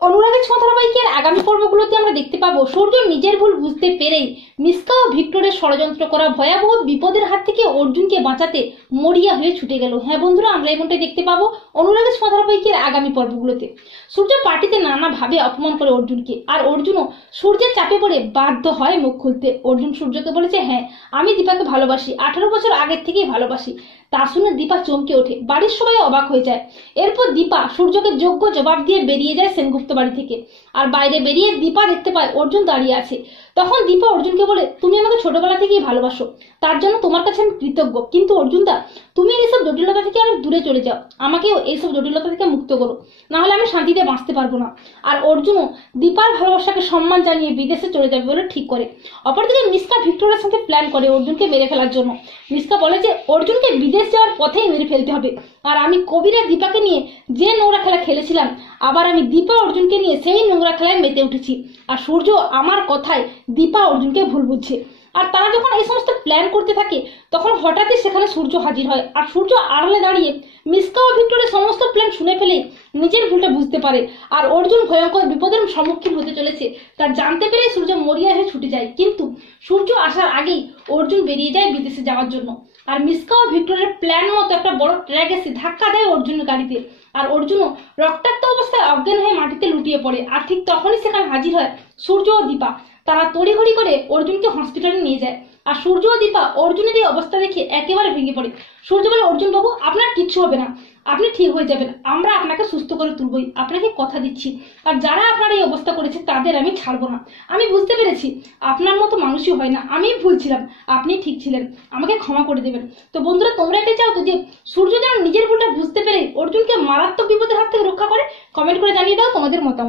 অনুরাগের ছোঁয়া ধারাবাহিকের আগামী পর্বগুলোতে আমরা দেখতে পাবো সূর্য নিজের ভুল বুঝতে পেরেই মিস্কা ও ভিক্টরের ষড়যন্ত্র করা ভয়াবহ বিপদের হাত থেকে অর্জুনকে বাঁচাতে মরিয়া হয়ে ছুটে গেল। হ্যাঁ বন্ধুরা, আমরা এমনটাই দেখতে পাবো অনুরাগের ছোঁয়া ধারাবাহিকের আগামী পর্বগুলোতে। সূর্য পার্টিতে নানাভাবে অপমান করে অর্জুনকে, আর অর্জুনও সূর্যের চাপে পড়ে বাধ্য হয় মুখ খুলতে। অর্জুন সূর্যকে বলেছে, হ্যাঁ আমি দীপাকে ভালোবাসি, 18 বছর আগের থেকেই ভালোবাসি। তা শুনে দীপা চমকে ওঠে, বাড়ির সবাই অবাক হয়ে যায়। এরপর দীপা সূর্যকে যোগ্য জবাব দিয়ে বেরিয়ে যায় সেনগুপ্ত বাড়ি থেকে। আর বাইরে বেরিয়ে দীপা দেখতে পায় অর্জুন দাঁড়িয়ে আছে। তখন দীপা অর্জুনকে বলে, তুমি আমাকে ছোটবেলা থেকেই ভালোবাসো, তার জন্য তোমার কাছে আমি কৃতজ্ঞ, কিন্তু অর্জুন দা তুমি এইসব জটিলতা থেকে অনেক দূরে চলে যাও, আমাকেও এইসব জটিলতা থেকে মুক্ত করো, না হলে আমি শান্তিতে বাঁচতে পারবো না। আর অর্জুনও দীপার ভালোবাসাকে সম্মান জানিয়ে বিদেশে চলে যাবে বলে ঠিক করে। অপরদিকে মিস্কা ভিক্টরের সঙ্গে প্ল্যান করে অর্জুনকে মেরে ফেলার জন্য। মিস্কা বলে যে অর্জুনকে বিদেশ যাওয়ার পথেই মেরে ফেলতে হবে, আর আমি কবিরা দীপাকে নিয়ে যে নোংরা খেলা খেলেছিলাম, আবার আমি দীপা অর্জুনকে নিয়ে সেই নোংরা খেলায় মেতে উঠেছি। আর সূর্য আমার কথায় দীপা অর্জুনকে ভুল বুঝছে। আর তারা যখন এই সমস্ত প্ল্যান করতে থাকে তখন হঠাৎই সেখানে সূর্য হাজির হয়। আর সূর্য আড়ালে দাঁড়িয়ে মিস্কা ও ভিক্টরের সমস্ত প্ল্যান শুনে ফেলে নিজের ভুলটা বুঝতে পারে। আর অর্জুন ভয়ঙ্কর বিপদের সম্মুখীন হতে চলেছে তা জানতে পেরে সূর্য মরিয়া হয়ে ছুটে যায়, কিন্তু সূর্য আসার আগেই অর্জুন বেরিয়ে যায় বিদেশে যাওয়ার জন্য। আর মিস্কা ও ভিক্টরের প্ল্যান মতো একটা বড় ট্র্যাক এসে ধাক্কা দেয় অর্জুনের গাড়িতে। আর অর্জুনও রক্তাক্ত অবস্থায় অজ্ঞান হয়ে মাটিতে লুটিয়ে পড়ে। আর ঠিক তখনই সেখানে হাজির হয় সূর্য ও দীপা। তারা তড়িঘড়ি করে অর্জুনকে হসপিটালে নিয়ে যায়। আর সূর্য ও দীপা অর্জুনের এই অবস্থা দেখে একেবারে ভেঙে পড়ে। সূর্য বলে, অর্জুন বাবু আপনার কিচ্ছু হবে না, আপনি ঠিক হয়ে যাবেন, আমরা আপনাকে সুস্থ করে তুলবই, আপনাকে কথা দিচ্ছি। আর যারা আপনার এই অবস্থা করেছে তাদের আমি ছাড়বো না। আমি বুঝতে পেরেছি আপনার মতো মানুষই হয় না, আমি ভুল ছিলাম, আপনি ঠিক ছিলেন, আমাকে ক্ষমা করে দেবেন। তো বন্ধুরা, তোমরা এটা চাও তো যে সূর্য যেন নিজের ভুলটা বুঝতে পেরে অর্জুনকে মারাত্মক বিপদের হাত থেকে রক্ষা করে? কমেন্ট করে জানিয়ে দাও তোমাদের মতামত।